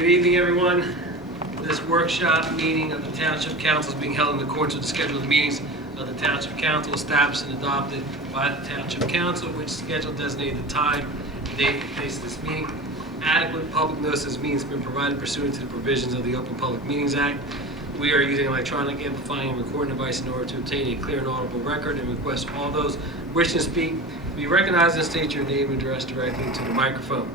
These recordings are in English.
Good evening, everyone. This workshop meeting of the Township Council is being held in accordance with the scheduled meetings of the Township Council established and adopted by the Township Council, which schedule designated the time and date and place of this meeting. Adequate public notice of this meeting has been provided pursuant to the provisions of the Open Public Meetings Act. We are using electronic amplifying and recording device in order to obtain a clear and audible record, and request all those wishing to speak be recognized and state your name and address directly into the microphone.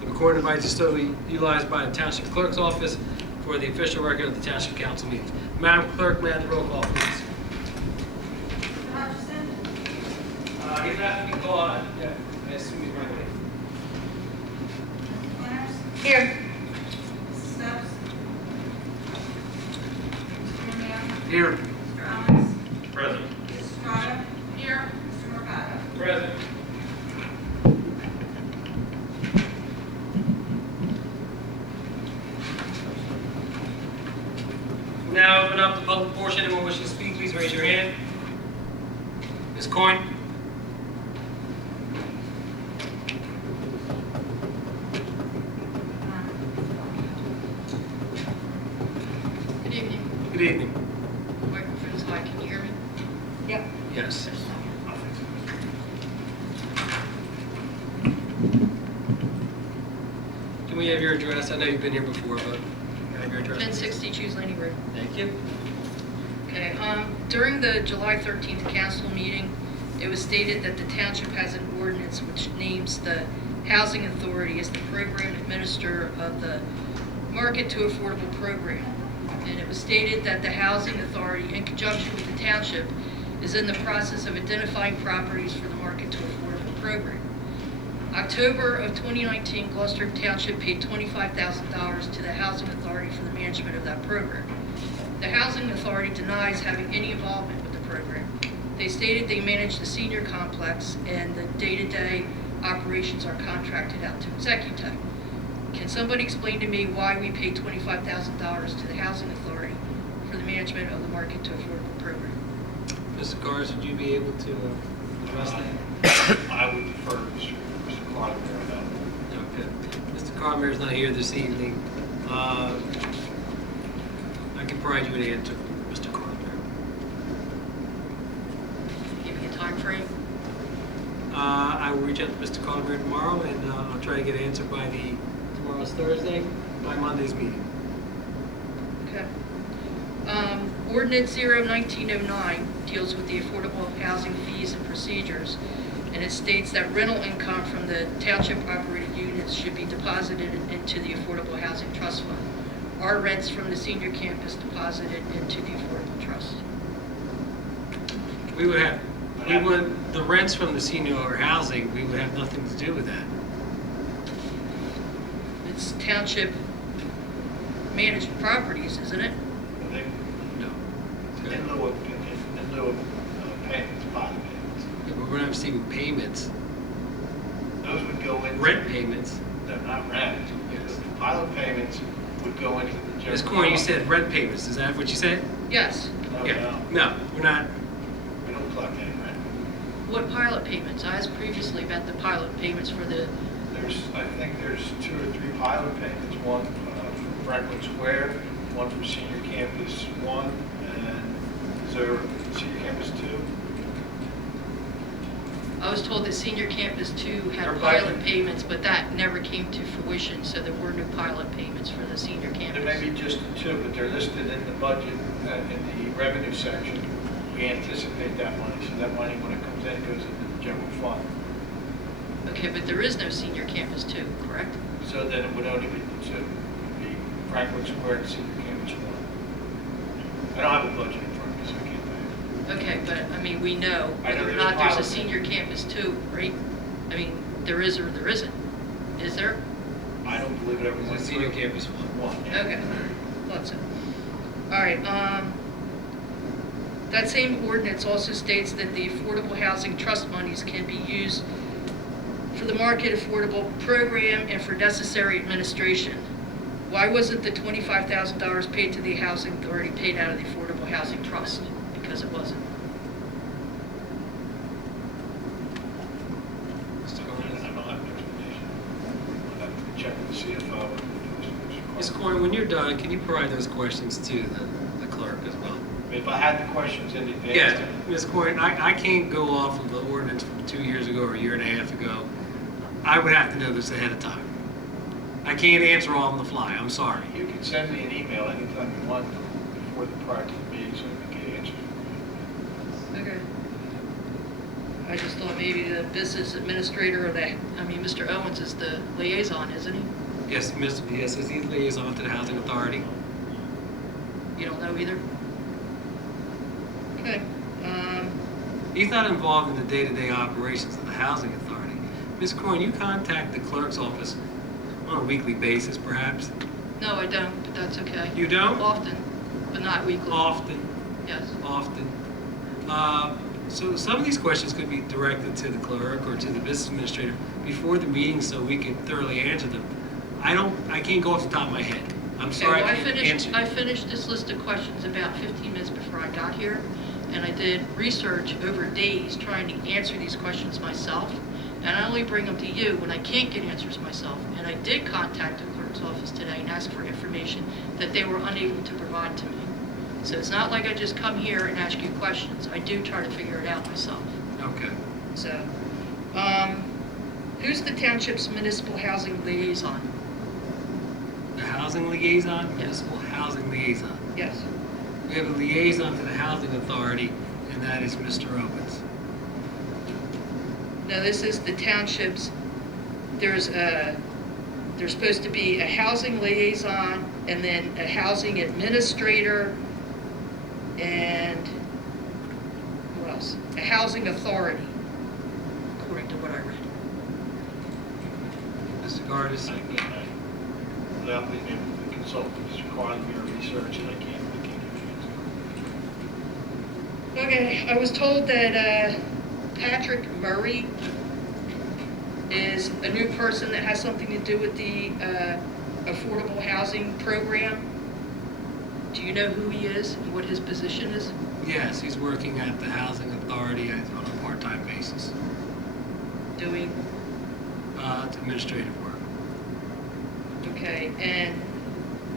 The recording device is still utilized by the Township Clerk's Office for the official record of the Township Council meetings. Madam Clerk, may I have the roll call, please? Mr. Hutchison? He's have to be called. Yeah, I assume he's right away. Mrs. Winters? Here. Mrs. Stubbs? Mr. Romeo? Here. Mr. Owens? Present. Mrs. Estrada? Here. Mr. Mercado? Present. Now open up the public portion. Anyone wishing to speak, please raise your hand. Ms. Coyne? Good evening. Good evening. Microphone's high. Can you hear me? Yep. Yes. Can we have your address? I know you've been here before, but can I have your address? 1060 Choose Laney Road. Thank you. Okay, during the July 13th council meeting, it was stated that the township has an ordinance which names the Housing Authority as the program administrator of the Market to Affordable program. And it was stated that the Housing Authority, in conjunction with the township, is in the process of identifying properties for the Market to Affordable program. October of 2019, Gloucester Township paid $25,000 to the Housing Authority for the management of that program. The Housing Authority denies having any involvement with the program. They stated they manage the senior complex and the day-to-day operations are contracted out to Executech. Can somebody explain to me why we paid $25,000 to the Housing Authority for the management of the Market to Affordable program? Mr. Cars, would you be able to address that? I would defer to Mr. Clyde on that. Okay. Mr. Carmer is not here this evening. I can provide you an answer, Mr. Carmer. Give me a time frame. I will reach out to Mr. Carmer tomorrow, and I'll try to get an answer by tomorrow's Thursday, by Monday's meeting. Okay. Ordinance 01909 deals with the affordable housing fees and procedures, and it states that rental income from the township-operated units should be deposited into the Affordable Housing Trust Fund. Our rents from the senior campus deposited into the Affordable Trust. The rents from the senior housing, we would have nothing to do with that. It's township managed properties, isn't it? They, No. in lieu of payments, pilot payments, Yeah, but we're not receiving payments, those would go into. rent payments. No, not rent. Yes. The pilot payments would go into the general. Ms. Corn, you fund. said rent payments, is that what you said? Yes. No, Yeah. no, No, we're not. we don't collect any rent. What pilot payments? I asked previously about the pilot payments for the, I think there's 2 or 3 pilot payments, one for Franklin Square, one for Senior Campus 1, and is there Senior Campus 2? I was told that Senior Campus 2 had They're pilot budgeted. payments, but that never came to fruition, so there were no pilot payments for the senior There campus. may be just the 2, but they're listed in the budget, in the revenue section. We anticipate that money, so that money, when it comes in, goes into the general fund. Okay, but there is no Senior Campus 2, correct? So then it would only be the 2, It'd be Franklin Square and Senior Campus 1. I don't have a budget in front of me, so I can't tell you. Okay, but, I mean, we know I know whether or there's not there's a pilot. Senior Campus 2, right? I mean, there is or there isn't. Is there? I don't believe it ever went It's a senior through. campus one. 1, yeah. Okay, thought so. All right, that same ordinance also states that the Affordable Housing Trust monies can be used for the Market Affordable program and for necessary administration. Why wasn't the $25,000 paid to the Housing Authority paid out of the Affordable Housing Trust? Because it wasn't. Mr. I Carmer? don't have an explanation. I'll have to check with the CFO and do this. Ms. Coyne, when you're done, can you provide those questions to the clerk as well? If I had the questions in advance. Yeah, Ms. Coyne, I can't go off of the ordinance from 2 years ago or a year and a half ago. I would have to know this ahead of time. I can't answer all on the fly, I'm sorry. You can send me an email anytime you want before the prior to the meeting so we can answer. Okay. I just thought maybe the business administrator or Mr. Owens is the liaison, isn't he? Yes, yes, is he liaison to the Housing Authority? You don't know either? Okay. He's not involved in the day-to-day operations of the Housing Authority. Ms. Coyne, you contact the clerk's office on a weekly basis, perhaps? No, I don't, but that's okay. You don't? Often, but not weekly. Often, Yes. often. So some of these questions could be directed to the clerk or to the business administrator before the meeting so we can thoroughly answer them. I can't go off the top of my head. I'm sorry, Okay, I well, can't answer. I finished this list of questions about 15 minutes before I got here, and I did research over days trying to answer these questions myself, and I only bring them to you when I can't get answers myself. And I did contact the clerk's office today and ask for information that they were unable to provide to me. So it's not like I just come here and ask you questions. I do try to figure it out myself. Okay. So, who's the township's municipal housing liaison? The housing liaison, Yes. municipal housing liaison. Yes. We have a liaison to the Housing Authority, and that is Mr. Owens. No, this is the township's, there's supposed to be a housing liaison and then a housing administrator and who else? A housing authority, according to what I read. Mr. Gardis? Without being able to consult with Mr. Carlin, your research, and I can't give you an answer. Okay, I was told that Patrick Murray is a new person that has something to do with the affordable housing program. Do you know who he is and what his position is? Yes, he's working at the Housing Authority on a part-time basis. Doing, It's administrative work. okay, and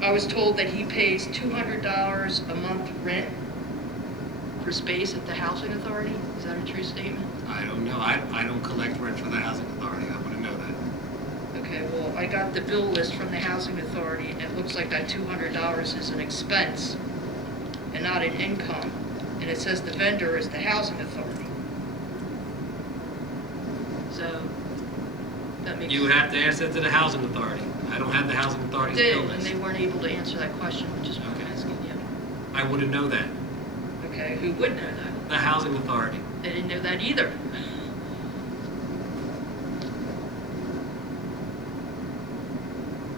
I was told that he pays $200 a month rent for space at the housing authority. Is that a true statement? I don't know. I don't collect rent for the Housing Authority. I wouldn't know that. Okay, well, I got the bill list from the housing authority, and it looks like that $200 is an expense and not an income. And it says the vendor is the housing authority. So, that makes. You would have to ask that to the Housing Authority. I don't have the Housing Authority's Did, bill and list. they weren't able to answer that question, which is why I'm Okay. asking you. I wouldn't know that. Okay, who would know that? The Housing Authority. They didn't know that either.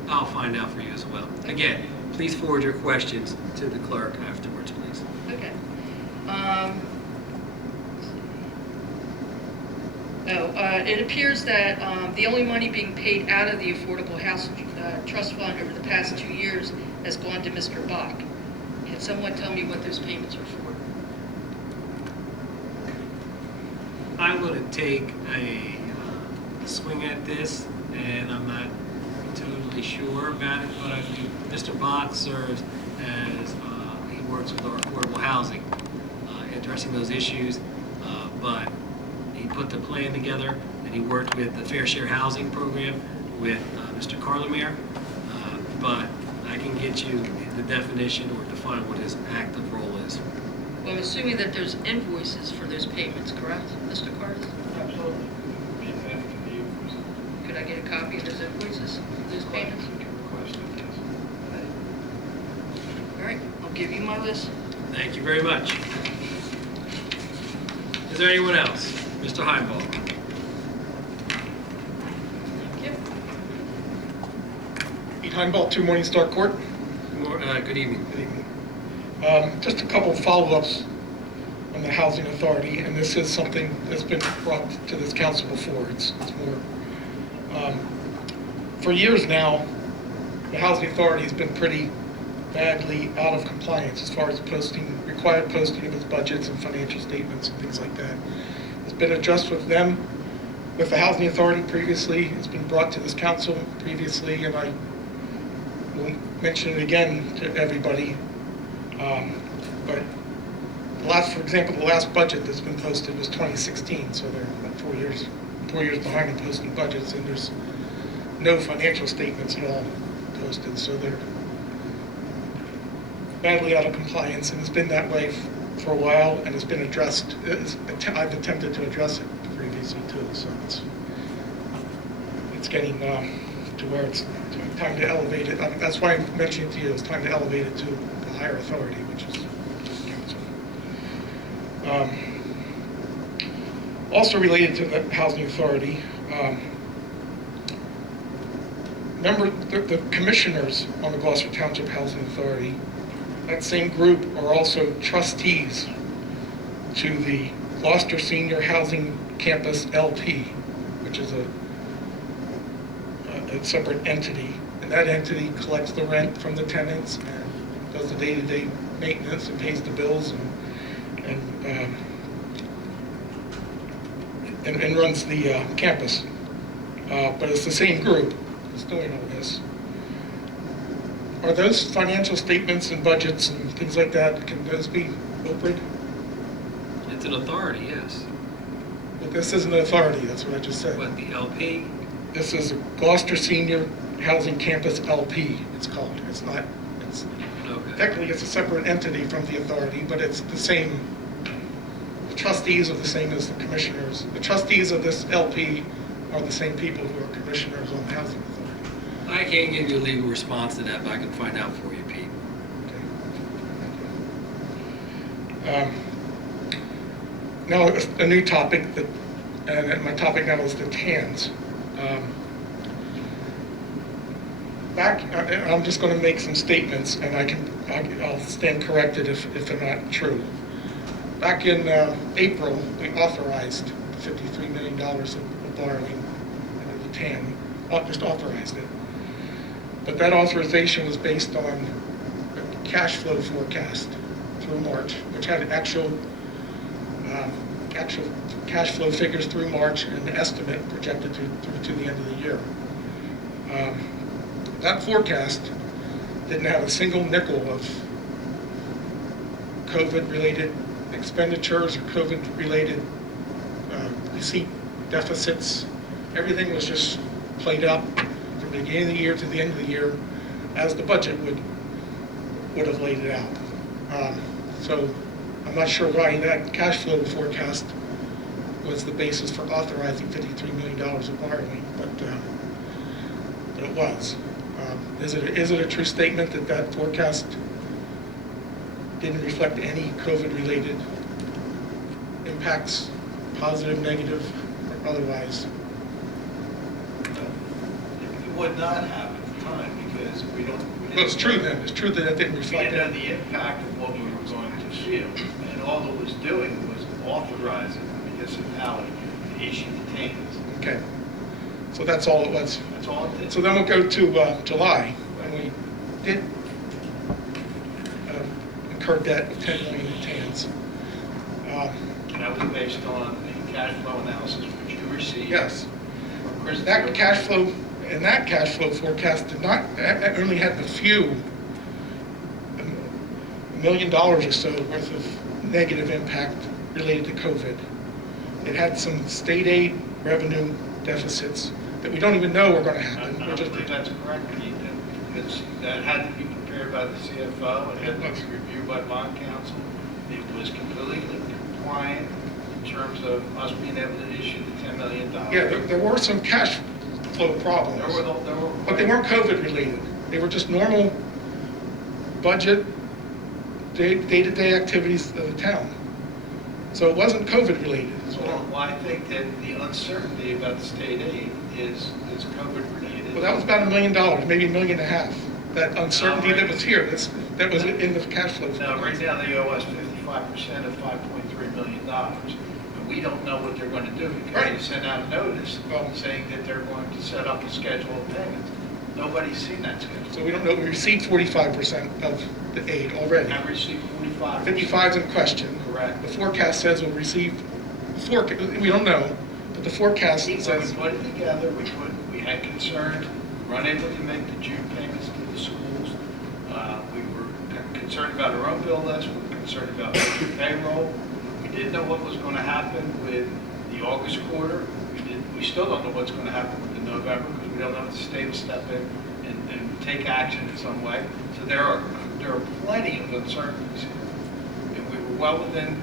I'll find out for you as well. Again, please forward your questions to the clerk afterwards, please. Okay. It appears that the only money being paid out of the Affordable House Trust Fund over the past 2 years has gone to Mr. Bach. Can someone tell me what those payments are for? I'm going to take a swing at this, and I'm not totally sure about it, but I think Mr. Bach serves as, he works with our affordable housing, addressing those issues, but he put the plan together, and he worked with the Fair Share Housing Program with Mr. Carlemere, but I can get you the definition or define what his active role is. Well, I'm assuming that there's invoices for those payments, correct, Mr. Carter? Absolutely. Be attended to the invoice. Could I get a copy of those invoices, those payments? You can request it, yes. All right, I'll give you my list. Thank you very much. Is there anyone else? Mr. Heimbaugh? Yep. Pete Heimbaugh, 2 Morningstar Court. Good evening. Good evening. Just a couple of follow-ups on the Housing Authority, and this is something that's been brought to this council before. It's more. For years now, the Housing Authority has been pretty badly out of compliance as far as required posting of its budgets and financial statements and things like that. It's been addressed with them, with the Housing Authority previously. It's been brought to this council previously, and I We'll mention it again to everybody. But for example, the last budget that's been posted was 2016, so they're about 4 years behind in posting budgets, and there's no financial statements at all posted, so they're badly out of compliance, and it's been that way for a while, and it's been addressed. I've attempted to address it previously too, so it's getting to where it's time to elevate it. That's why I'm mentioning to you, it's time to elevate it to a higher authority, which is council. Also related to the housing authority, remember the commissioners on the Gloucester Township Housing Authority, that same group are also trustees to the Gloucester Senior Housing Campus LP, which is a separate entity. And that entity collects the rent from the tenants and does the day-to-day maintenance and pays the bills and runs the campus. But it's the same group that's doing all this. Are those financial statements and budgets and things like that, can those be OPRID? It's an authority, yes. But this isn't an authority, that's what I just said. What, the LP? This is Gloucester Senior Housing Campus LP, it's called. It's not, Okay. technically it's a separate entity from the authority, but it's the same. The trustees are the same as the commissioners. The trustees of this LP are the same people who are commissioners on the housing authority. I can't give you a legal response to that, but I can find out for you, Pete. Okay. Now, a new topic, and my topic now is the TANs. I'm just going to make some statements, and I'll stand corrected if they're not true. Back in April, we authorized $53 million of borrowing under the TAN, just authorized it. But that authorization was based on a cash flow forecast through March, which had actual cash flow figures through March and an estimate projected through to the end of the year. That forecast didn't have a single nickel of COVID-related expenditures or COVID-related receipt deficits. Everything was just played out from the beginning of the year to the end of the year as the budget would have laid it out. So I'm not sure why that cash flow forecast was the basis for authorizing $53 million of borrowing, but it was. Is it a true statement that that forecast didn't reflect any COVID-related impacts, positive, negative, or otherwise? It would not have at the time because we didn't. Well, it's true then. It's true that it didn't We reflect didn't know that. the impact of what we were going to feel. And all it was doing was authorizing the municipality to issue the TANs. Okay. So that's all it was. That's all it did. So then we'll go to July, when we did incur debt of $10 million in TANs. And that was based on the cash flow analysis which you received. Yes. from Chris. That cash flow forecast did not, only had a few, $1 million or so worth of negative impact related to COVID. It had some state aid revenue deficits that we don't even know are going to I happen. We're don't just, believe that's correct, Pete, because that had to be prepared by the CFO, it had to be reviewed by bond counsel. It was completely compliant in terms of us being able to issue the $10 million. yeah, there were some cash flow problems, but they weren't COVID related. They were just normal budget, day-to-day activities of the town. So it wasn't COVID related. Well, I think that the uncertainty about the state aid is COVID related. Well, that was about $1 million, maybe $1.5 million. That uncertainty that was here, that was in the cash flow. Now, right now, they owe us 55% of $5.3 million. And we don't know what they're going to do because Right. they sent out a notice Well- saying that they're going to set up a schedule of payments. Nobody's seen that schedule. So we don't know, we received 45% of the aid already. Have received 45%. 55 is in question. Correct. The forecast says we'll receive, we don't know, but the forecast When we says, put it together, we had concerned were unable to make the June payments to the schools. We were concerned about our own bill list, we were concerned about payroll. We didn't know what was going to happen with the August quarter. We still don't know what's going to happen with the November, because we don't know if the state will step in and take action in some way. So there are plenty of uncertainties here. And we were well within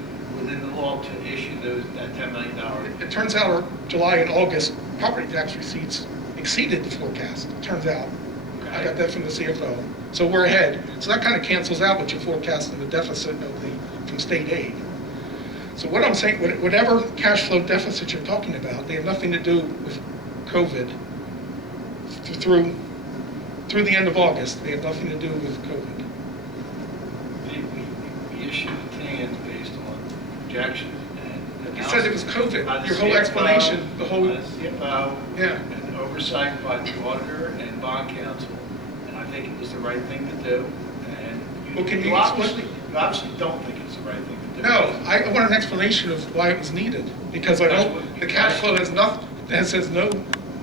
the law to issue that $10 million. It turns out our July and August property tax receipts exceeded the forecast, it turns out. I got that from the CFO. So we're ahead. So that kind of cancels out what you forecast in the deficit from state aid. So what I'm saying, whatever cash flow deficit you're talking about, they have nothing to do with COVID through the end of August. They have nothing to do with COVID. We issued the TANs based on projections and. You said it was by COVID. the Your whole CFO, explanation, the whole, by the CFO. yeah. And oversight by the auditor and bond counsel, and I think it was the right thing to do. And Well, can you you explain- obviously don't think it's the right thing to do. No, I want an explanation of why it was needed, because I know the cash flow says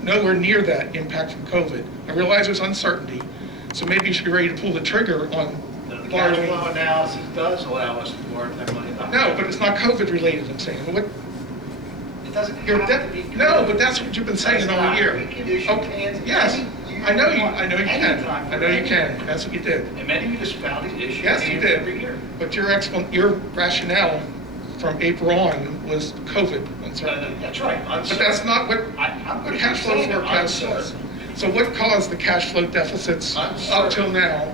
nowhere near that impact from COVID. I realize there's uncertainty, so maybe you should be ready to pull the trigger on The cash borrowing. flow analysis does allow us to borrow $10 million. No, but it's not COVID related, I'm saying. What, It doesn't your have debt, to be. no, but that's what you've been saying all year. We can issue Okay, TANs. yes, any I know you want, can, anytime, I know you any- can, that's what you did. And many municipalities issue Yes, you TANs did. every year. But your rationale from April on was COVID uncertainty. That's right. But that's not what I'm the going to cash flow forecast says. So what caused the cash flow deficits up Uncertain. till now?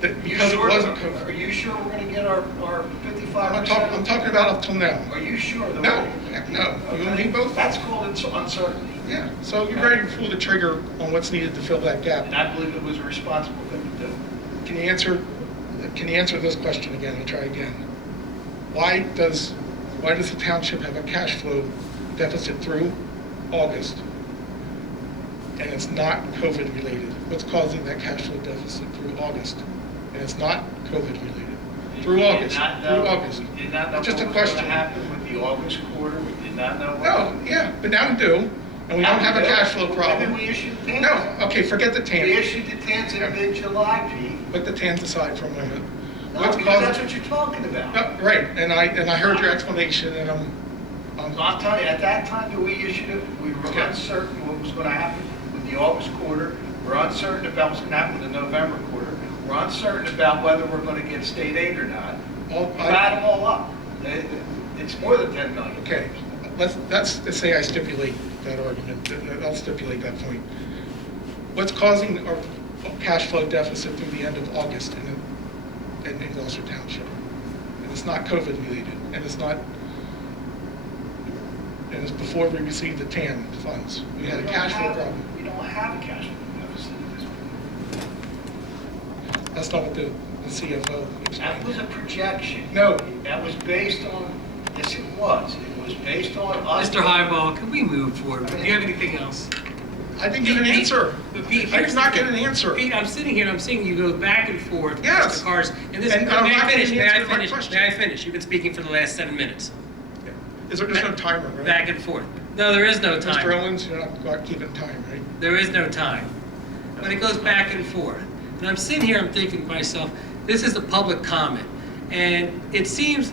That because it wasn't Are COVID? you sure we're going to get our 55%? I'm talking about up till now. Are you sure? that No, we're- heck no. You and Okay. me both? That's called uncertainty. Yeah, so you're ready to pull the trigger on what's needed to fill that gap. And I believe it was a responsible thing to do. Can you answer this question again? I'll try again. Why does the township have a cash flow deficit through August? And it's not COVID related. What's causing that cash flow deficit through August? And it's not COVID related. Through We did August, not through know- August. We did not know Just a what was going to question. happen with the August quarter. We did not know. No, yeah, but now we do, and we don't have a cash flow When problem. did we issue the TANs? No, okay, forget the We TAN. issued the TANs in mid-July, Pete. Put the TANs aside for a moment. No, What's because that's causing? what you're talking about. No, right, and I heard your explanation, and I'm I'm telling you, at that time that we issued it, we were Okay. uncertain what was going to happen with the August quarter. We're uncertain about what's going to happen with the November quarter. We're uncertain about whether we're going to get state aid or not. all, You add them all up. It's more than 10 million. okay. Let's say I stipulate that argument. I'll stipulate that point. What's causing our cash flow deficit through the end of August in Gloucester Township? And it's not COVID related, and it's not. And it's before we received the TAN funds. We had a cash flow problem. We don't have a cash flow deficit at this point. That's not what the CFO That was explained. a projection. No. That was based on, yes, it was. It was based on us. Mr. Highball, can we move forward? Do you have anything else? I didn't get an Pete, answer. But Pete, I here's did not the get an thing. answer. Pete, I'm sitting here and I'm seeing you go back and forth. Yes. Mr. Cars, and this, And I'm may I not finish? getting May an I answer to my finish? question. May I finish? You've been speaking for the last 7 minutes. Is there just no timer, right? Back and forth. No, there is no Mr. time. Owens, you're not keeping time, right? There is no time. But it goes back and forth. And I'm sitting here, I'm thinking to myself, this is a public comment. And it seems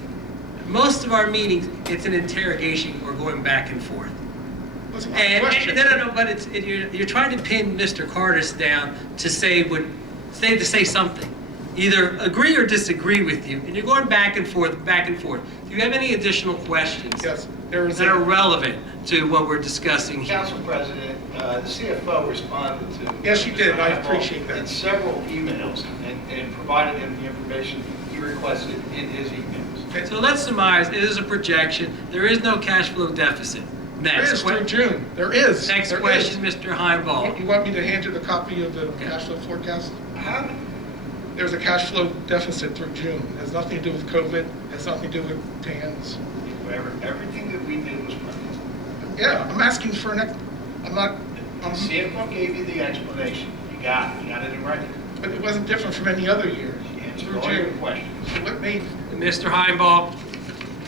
most of our meetings, it's an interrogation or going back and forth. That's a lot of And, questions. no, but you're trying to pin Mr. Cardis down to say to say something. Either agree or disagree with you, and you're going back and forth, back and forth. Do you have any additional questions Yes, there is that are a, relevant to what we're discussing here? Council President, the CFO responded to. Yes, you did, and I appreciate that. In several emails and provided him the information he requested in his emails. So let's surmise, it is a projection, there is no cash flow deficit. there Next, is through June. There is. next There question, is. Mr. Heimball. You want me to hand you the copy of the cash flow forecast? I haven't. There's a cash flow deficit through June. It has nothing to do with COVID, has nothing to do with TANs. Everything that we did was planned. Yeah, I'm asking for I'm not, The CFO gave you the explanation. You got it in writing. but it wasn't different from any other year. He answered Through all your June. questions. So what made, Mr. Heimball,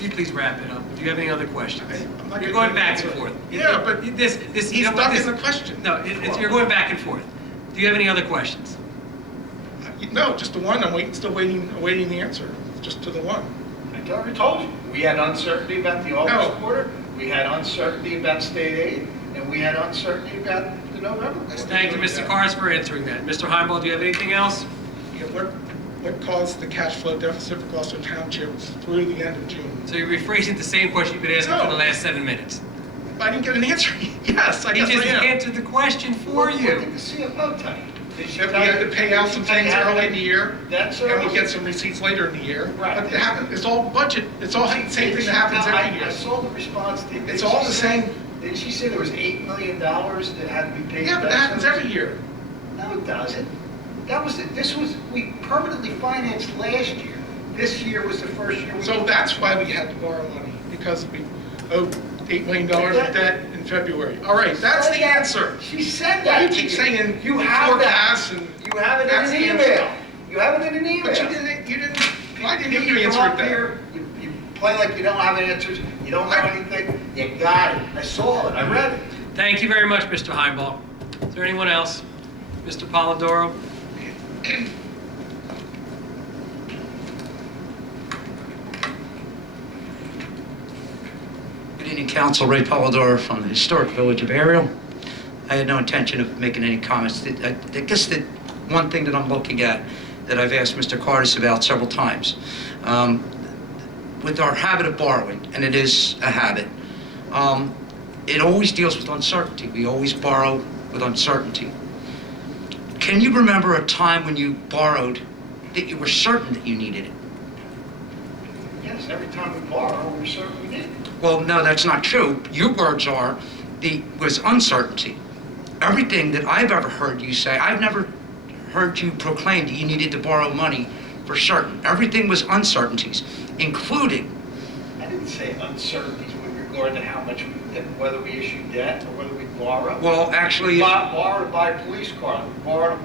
you please wrap it up? Do you have any other questions? I'm not You're gonna- going back and forth. Yeah, but This, he's you know what, stuck this- in the question. No, you're going back and forth. Do you have any other questions? No, just the one. I'm still awaiting the answer. Just to the one. I already told you, we had uncertainty about the August No. quarter, we had uncertainty about state aid, and we had uncertainty about the November quarter. Thank you, Mr. Cars, for answering that. Mr. Heimel, do you have anything else? Yeah, what caused the cash flow deficit for Gloucester Township through the end of June? So you're rephrasing the same question you've been asking for the last 7 minutes. I didn't get an answer. Yes, I He guess I just am. answered the question for What did you. the CFO tell you? Did she That we tell had you- to pay out some did she tell you things how early to- in the year, That's and we'll get some receipts later in the year. Right. But it happened, it's all budget, it's all the same thing that happens every I year. saw the response. Did It's she all the say- same. Did she say there was $8 million that had to be paid? Yeah, but that happens every year. No, it doesn't. We permanently financed last year. This year was the first year. So that's why we had to borrow money, because we owed $8 million of debt in February. All right, that's the answer. She said Why that. do you keep saying You have that. forecasts and? You have it That's in the an answer. email. You have it in an email. But you didn't, why didn't you come answer up it then? here, you play like you don't have answers, you don't know anything, you got it. I saw it, I read it. Thank you very much, Mr. Heimel. Is there anyone else? Mr. Polidoro? Good evening, Council. Ray Polidoro from the Historic Village of Ariel. I had no intention of making any comments. I guess the one thing that I'm looking at that I've asked Mr. Cardis about several times, with our habit of borrowing, and it is a habit, it always deals with uncertainty. We always borrow with uncertainty. Can you remember a time when you borrowed that you were certain that you needed it? Yes, every time we borrow, we're certain we need it. Well, no, that's not true. Your words are, was uncertainty. Everything that I've ever heard you say, I've never heard you proclaim that you needed to borrow money for certain. Everything was uncertainties, including, I didn't say uncertainties with regard to how much, whether we issue debt or whether we borrow. well, actually, Borrow to buy a police car, we borrow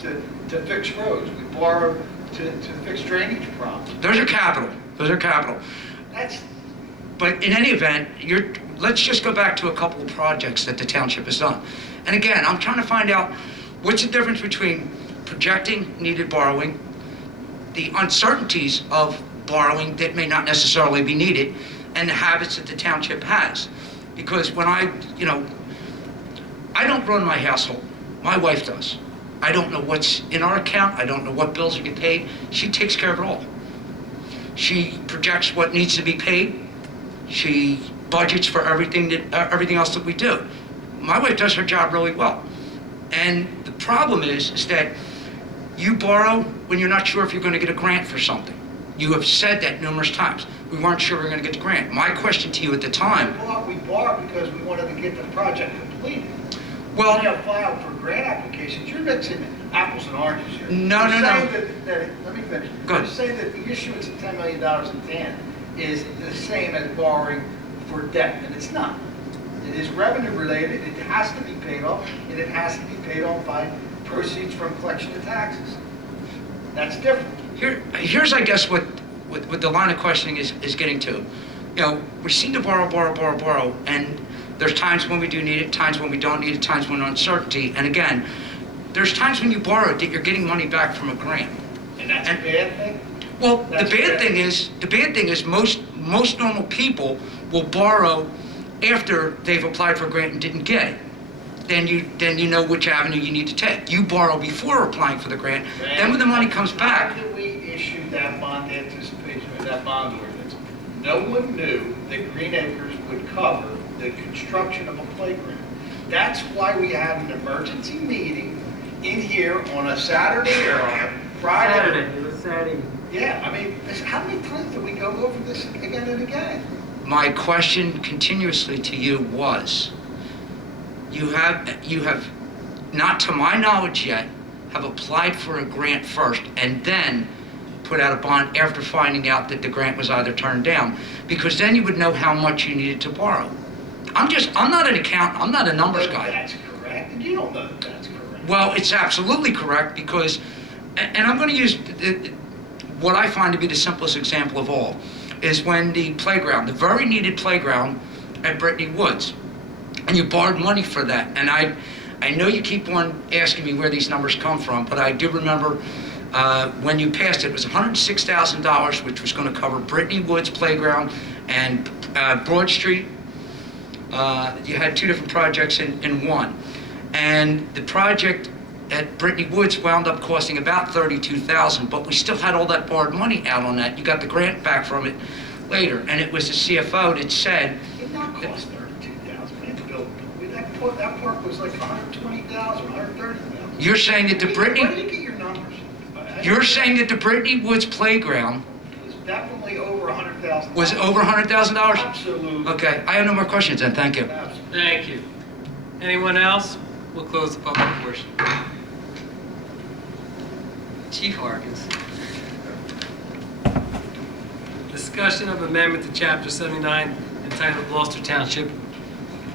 to fix roads, we borrow to fix drainage problems. those are capital. Those are capital. That's, But in any event, let's just go back to a couple of projects that the township has done. And again, I'm trying to find out what's the difference between projecting needed borrowing, the uncertainties of borrowing that may not necessarily be needed, and the habits that the township has. Because when I don't run my household. My wife does. I don't know what's in our account. I don't know what bills are getting paid. She takes care of it all. She projects what needs to be paid. She budgets for everything else that we do. My wife does her job really well. And the problem is that you borrow when you're not sure if you're going to get a grant for something. You have said that numerous times. We weren't sure we were going to get the grant. My question to you at the time, we borrowed because we wanted to get the project completed. well, We have filed for grant applications, you're mixing apples and oranges here. No, You're no, no. saying let me finish. Go ahead. You're saying that the issuance of $10 million in TAN is the same as borrowing for debt, and it's not. It is revenue related, it has to be paid off, and it has to be paid off by proceeds from collection of taxes. That's different. here's I guess what the line of questioning is getting to. You know, we seem to borrow, and there's times when we do need it, times when we don't need it, times when uncertainty. And again, there's times when you borrow that you're getting money back from a grant. And that's a bad thing? Well, the That's bad correct. thing is most normal people will borrow after they've applied for a grant and didn't get it. Then you know which avenue you need to take. You borrow before applying for the grant. Then when the money comes back, How did we issue that bond anticipation, or that bond ordinance? No one knew that Green Acres would cover the construction of a playground. That's why we had an emergency meeting in here on a Saturday or on a Friday. It was Saturday. Yeah, I mean, how many times did we go over this again and again? my question continuously to you was, you have, not to my knowledge yet, have applied for a grant first and then put out a bond after finding out that the grant was either turned down, because then you would know how much you needed to borrow. I'm not an accountant, I'm not a numbers guy. That's correct, and you don't know that that's correct. Well, it's absolutely correct because, and I'm going to use what I find to be the simplest example of all. is when the playground, the very needed playground at Brittany Woods, and you borrowed money for that. And I know you keep on asking me where these numbers come from, but I do remember when you passed it was $106,000, which was going to cover Brittany Woods Playground and Broad Street. You had two different projects in one. And the project at Brittany Woods wound up costing about $32,000, but we still had all that borrowed money out on that. You got the grant back from it later, and it was the CFO that said, Did not cost $32,000 to build. That park was like $120,000, $130,000. you're saying that the Where do Brittany, you get your numbers? you're saying that the Brittany Woods Playground It's definitely over $100,000. was over $100,000? Absolutely. Okay, I have no more questions then, thank you. Absolutely. Thank you. Anyone else? We'll close the public portion. Chief Harkins. Discussion of amendment to Chapter 79 entitled Gloucester Township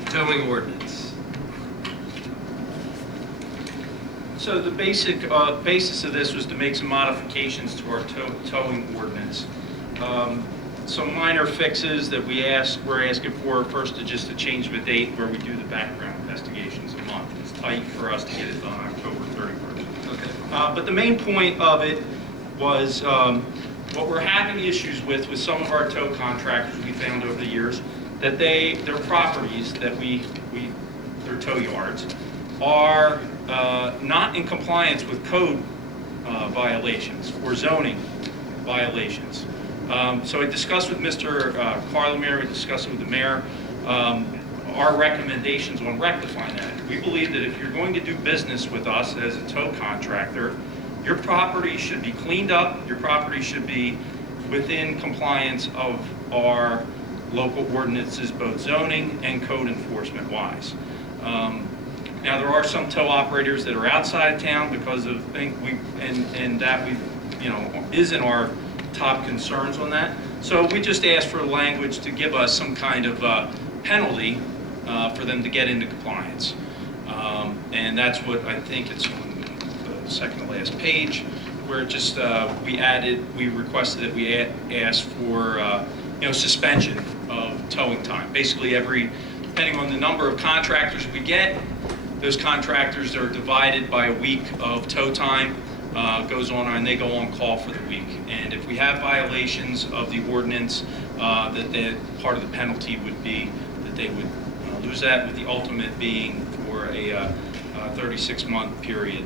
Towing Ordinance. So the basic basis of this was to make some modifications to our towing ordinance. Some minor fixes that we're asking for. First, to change the date where we do the background investigations a month. It's tight for us to get it done October 31st. Okay. But the main point of it was what we're having issues with some of our tow contractors we found over the years, that their properties that their tow yards are not in compliance with code violations or zoning violations. So I discussed with Mr. Carlemere, we discussed it with the mayor, our recommendations on rectifying that. We believe that if you're going to do business with us as a tow contractor, your property should be cleaned up, your property should be within compliance of our local ordinances, both zoning and code enforcement wise. Now, there are some tow operators that are outside of town because of things is in our top concerns on that. So we just asked for language to give us some kind of penalty for them to get into compliance. And that's what I think it's on the second to last page, where just we requested that we ask for suspension of towing time. Basically, depending on the number of contractors we get, those contractors are divided by a week of tow time. Goes on, and they go on call for the week. And if we have violations of the ordinance, that part of the penalty would be that they would lose that, with the ultimate being for a 36-month period.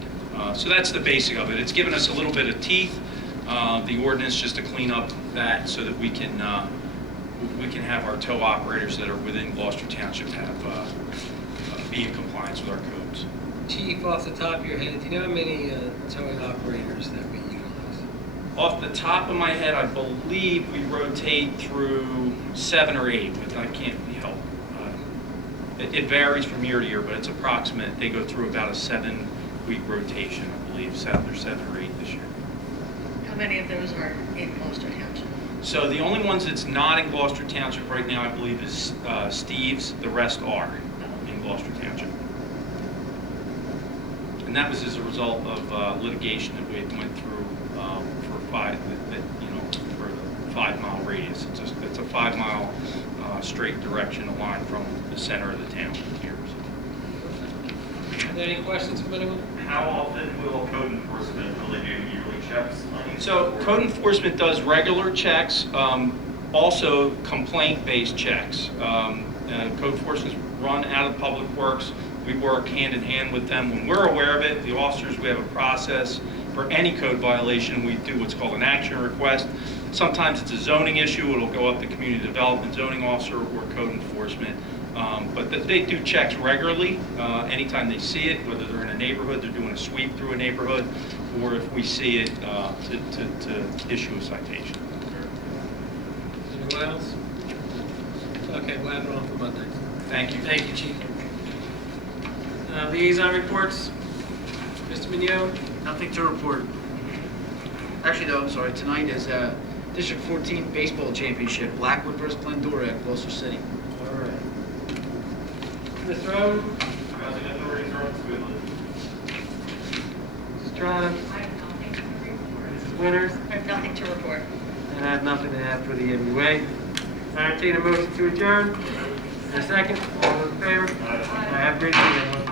So that's the basic of it. It's given us a little bit of teeth, the ordinance, just to clean up that so that we can have our tow operators that are within Gloucester Township be in compliance with our codes. Chief, off the top of your head, do you know how many towing operators that we utilize? Off the top of my head, I believe we rotate through 7 or 8, but I can't be helped. It varies from year to year, but it's approximate. They go through about a 7-week rotation, I believe, 7 or 8 this year. How many of those are in Gloucester Township? So the only ones that's not in Gloucester Township right now, I believe, is Steve's. The rest are in Gloucester Township. And that was as a result of litigation that we went through for the 5-mile radius. It's a 5-mile straight direction, a line from the center of the town here. Are there any questions from anyone? How often will code enforcement really do yearly checks on you? So code enforcement does regular checks, also complaint-based checks. Code enforcement run out of Public Works. We work hand in hand with them. When we're aware of it, the officers, we have a process for any code violation. We do what's called an action request. Sometimes it's a zoning issue. It'll go up to community development zoning officer or code enforcement. But they do checks regularly. Anytime they see it, whether they're in a neighborhood, they're doing a sweep through a neighborhood, or if we see it, to issue a citation. Anyone else? Okay, we'll have it on for Monday. Thank you. Thank you, Chief. Liaison reports. Mr. Mignone? Nothing to report. Actually, no, I'm sorry. Tonight is District 14 Baseball Championship, Blackwood versus Glendora at Gloucester City. All right. Mr. Owen? Housing authorities are on smoothly. Mrs. Trotter? I have nothing to report. Mrs. Winters? I have nothing to report. and I have nothing to add for the MUA. I entertain a motion to adjourn. In a second, all those in favor? I have a great evening, everyone.